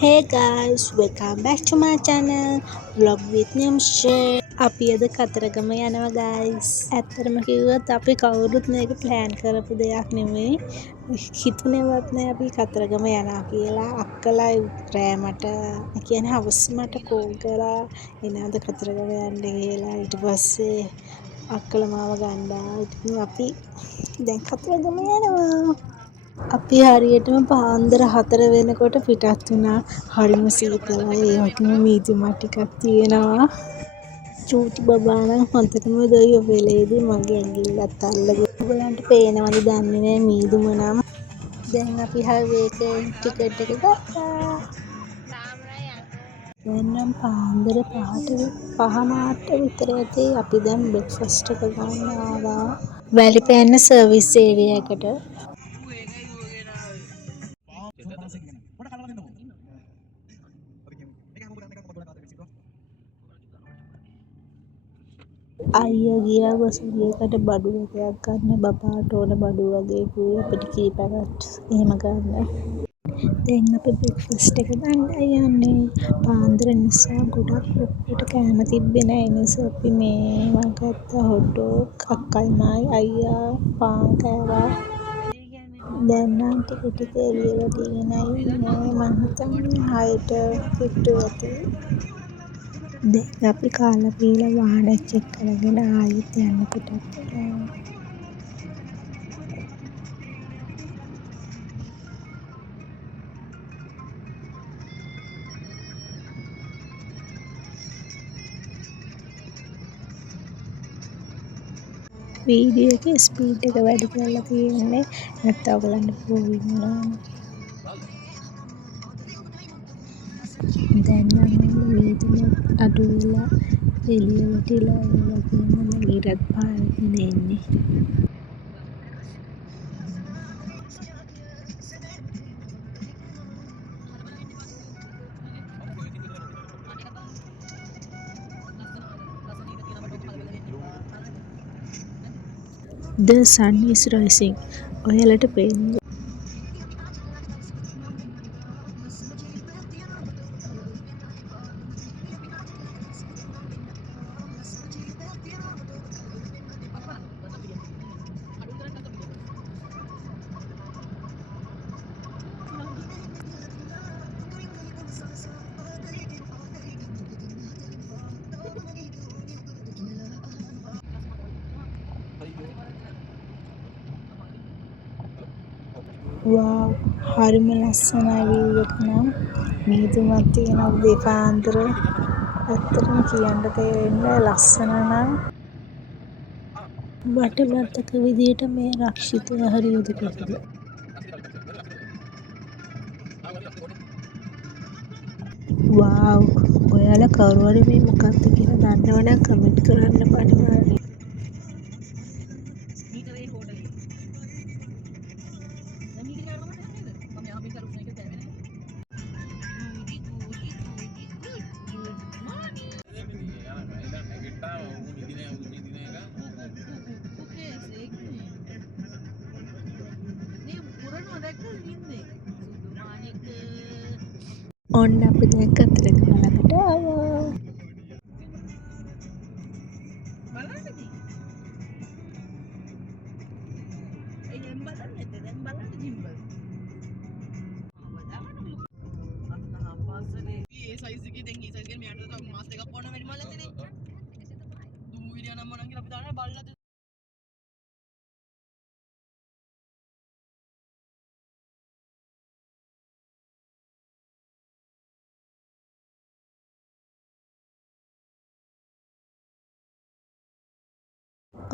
Hey guys, welcome back to my channel Vlog with Nimshe. අපි අද කතරගම යනවා guys. ඇත්තටම කිව්වොත් අපි කවුරුත් මේක plan කරපු දෙයක් නෙමෙයි. හිතුනේවත් නෑ අපි කතරගම යනවා කියලා. අක්කලා රෑමට කියන්නේ හවස් මට කෝල් කරා එනවාද කතරගම යන්න කියලා. ඊට පස්සේ අක්කලා මාව ගන්නවා. ඉතින් අපි දැන් කතරගම යනවා. අපි හරියටම පාන්දර 4 වෙනකොට පිටත් වුණා. හරිම සීතලයි. ඒ වගේම මීදුමක් ටිකක් තියෙනවා. චූටි බබා නම් හොඳටම දොයිව වෙලේදී මගේ ඇඟිල්ලත් අල්ලගෙන. ඔයගලන්ට පේනවද දන්නේ නැහැ මීදුම නම්. දැන් අපි හයිවේ එකේ ටිකට් එක ගත්තා. දැන් නම් පාන්දර 5:00 විතර ඇති. අපි දැන් බ්‍රෙක්ෆාස්ට් එක ගන්න ආවා. වැලිපෑන්න සර්විස් ඒරියා එකට. අයියා ගියා ගොසරියකට බඩු වගේක් ගන්න. බබාට ඕන බඩු වගේ කිව්වා අපිට කී පැකට්ස් එහෙම ගන්න. දැන් අපි බ්‍රෙක්ෆාස්ට් එක ගන්නයි යන්නේ. පාන්දර නිසා ගොඩක් ලොකුවට කෑම තිබ්බේ නෑ. ඒ නිසා අපි මම ගත්තා හොට් ඩොග්. අක්කයි මායි අයියා පාන් කෑවා. දැන් නම් ටික එළියලා තියෙනයි ඉන්නේ. මං හිතන්නේ 6ට කිට්ටු ඇති. දැන් අපි කාලා බීලා වාහනයක් චෙක් කරගෙන ආයෙත් යන්න පිටත් වෙනවා. වීඩියෝ එකේ ස්පීඩ් එක වැඩි කරලා තියෙන්නේ නැත්නම් ඔයගලන්ට බෝරින් වෙනවා. දැන් නම් වීදුම අඩු වෙලා එළිය වැටිලා ඒ වගේම ඉරත් පායගෙන එන්නේ. The sun is rising. ඔයාලට පේනවද? වාව් හරිම ලස්සනයි view එක නම්. මීදුමක් තියෙනවා උදේ පාන්දර. ඇත්තටම කියන්න තේරෙන්නේ ලස්සන නම් වටබද්දක විදියට මේ රක්ෂිතව හරි යොදපොතද. වාව් ඔයාලා කවුරු හරි මේ මොකක්ද කියලා දන්නවනම් කමෙන්ට් කරන්න අනිවාර්යෙන්. ඔන්න අපි දැන් කතරගම ළඟට ආවා.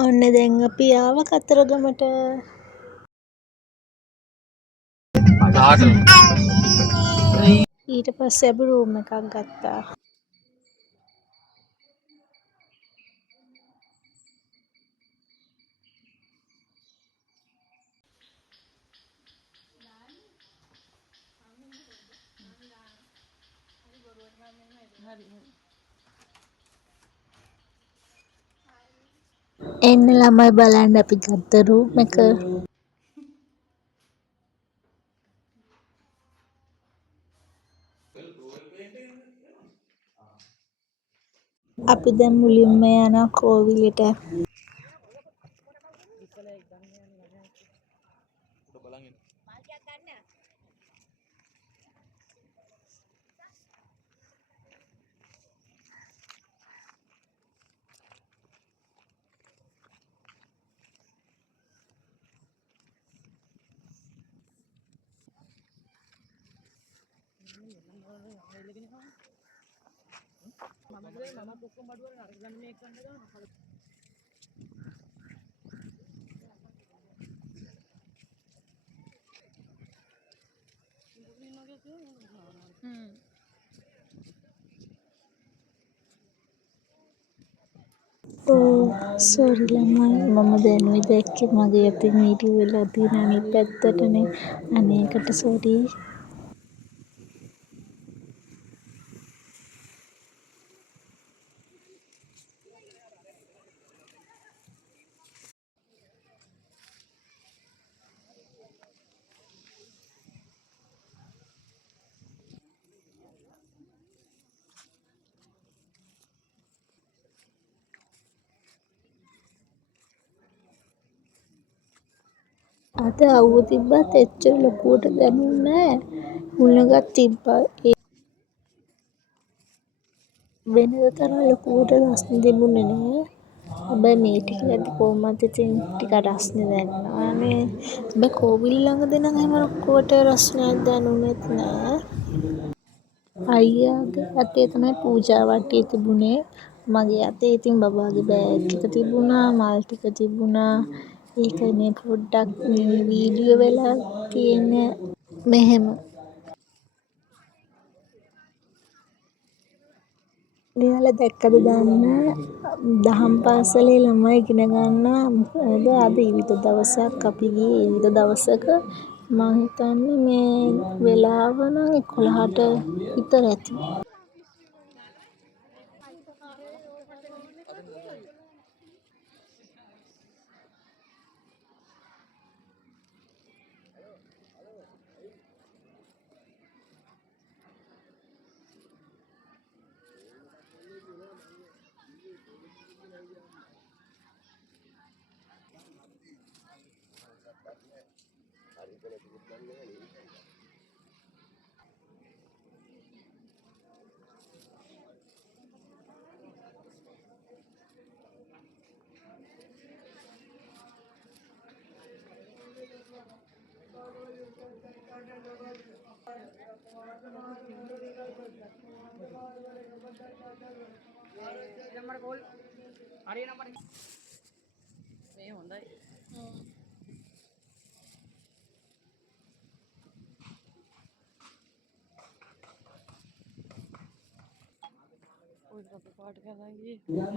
ඔන්න දැන් අපි ආව කතරගමට. ඊට පස්සේ අපි රූම් එකක් ගත්තා. එන්න ළමයි බලන්න අපි ගත්ත රූම් එක. අපි දැන් මුලින්ම යනවා කෝවිලට. සෝරි ළමයි මම දැනුයි දැක්කේ මගේ අතින් වීඩියෝ වෙලා තියෙන අනිත් පැත්තටනේ. අනේකට සෝරි. අද අවුව තිබ්බත් එච්චර ලොකුවට දැනුන්නේ නෑ. හුළඟක් තිබ්බා. වෙනද තරම් ලොකුවට රස්නේ තිබුණේ නෑ. හැබැයි මේ ටිකේදී කොහොමද ඉතින් ටිකක් රස්නේ දැනෙනවානේ. හැබැයි කෝවිල් ළඟදී නම් එහෙම ලොකුවට රස්නයක් දැනුනෙත් නෑ. අයියාගේ අතේ තමයි පූජා වට්ටිය තිබුණේ. මගේ අතේ ඉතින් බබාගේ බෑග් එක තිබුණා, මල් ටික තිබුණා. ඒකනේ පොඩ්ඩක් මේ වීඩියෝ වෙලා තියෙන්නේ මෙහෙම. ඔයාලා දැක්කද දන්නේ දහම් පාසලේ ළමයි ඉගෙන ගන්නවා. මොකද අද ඉරිදා දවසක් අපි ගියේ ඉරිදා දවසක මං හිතන්නේ මේ වෙලාව නම් 11ට විතර ඇති.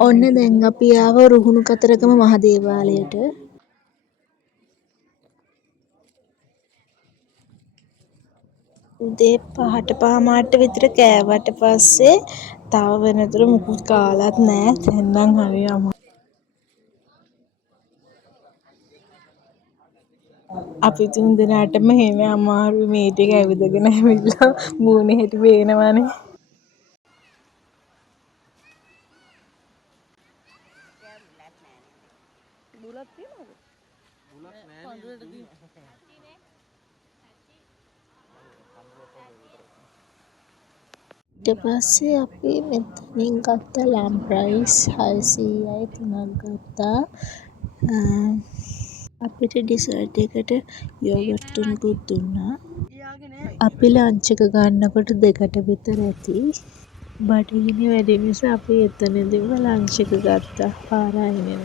ඔන්න දැන් අපි ආව රුහුණු කතරගම මහ දේවාලයට. උදේ 5ට පහමාරට විතර කෑවට පස්සේ තව වෙනතුරු මුකුත් කාලත් නෑ. දැන් නම් හරි අමාරුයි. අපි තුන් දෙනාටම එහෙම අමාරුයි මේ ටික ඇවිදගෙන ඇවිල්ලා මූණේ හැටි පේනවනේ. ඊට පස්සේ අපි මෙතනින් ගත්ත ලැම්ප් රයිස් 600යි 3ක් ගත්තා. අපිට ඩිසර්ට් එකට යෝගට් තුනකුත් දුන්නා. අපි ලන්ච් එක ගන්නකොට 2ට විතර ඇති. බඩගිනි වැඩි නිසා අපි එතනදිම ලන්ච් එක ගත්තා පාරායිනෙම.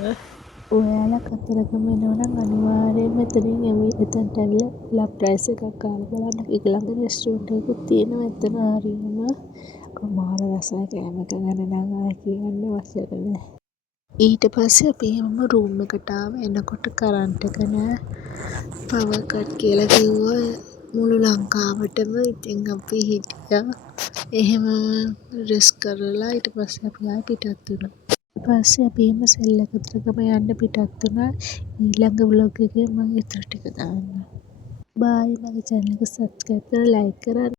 ඔයාලා කතරගම එනවා නම් අනිවාර්යයෙන් මෙතනින් එතනට ඇවිල්ලා ලැම්ප් රයිස් එකක් කාලා බලන්න. ඒක ළඟ රෙස්ටුරන්ට් එකකුත් තියෙනවා. එතන හරියම මාර රසයි. කෑම එක ගැන නම් ආයෙ කියන්න වචන නෑ. ඊට පස්සේ අපි එහෙමම රූම් එකට ආවා. එනකොට කරන්ට් එක නෑ. පවර් කට් කියලා කිව්වා මුළු ලංකාවටම. ඉතින් අපි හිටියා එහෙම රෙස්ට් කරලා. ඊට පස්සේ අපි ආයෙ පිටත් වුණා. ඊට පස්සේ අපි එහෙම සෙල්ලකතරගම යන්න පිටත් වුණා. ඊළඟ ව්ලොග් එකේ මම ඊටු ටික දාන්නම්. බායි. මගේ channel එක subscribe කරලා like කරන්න.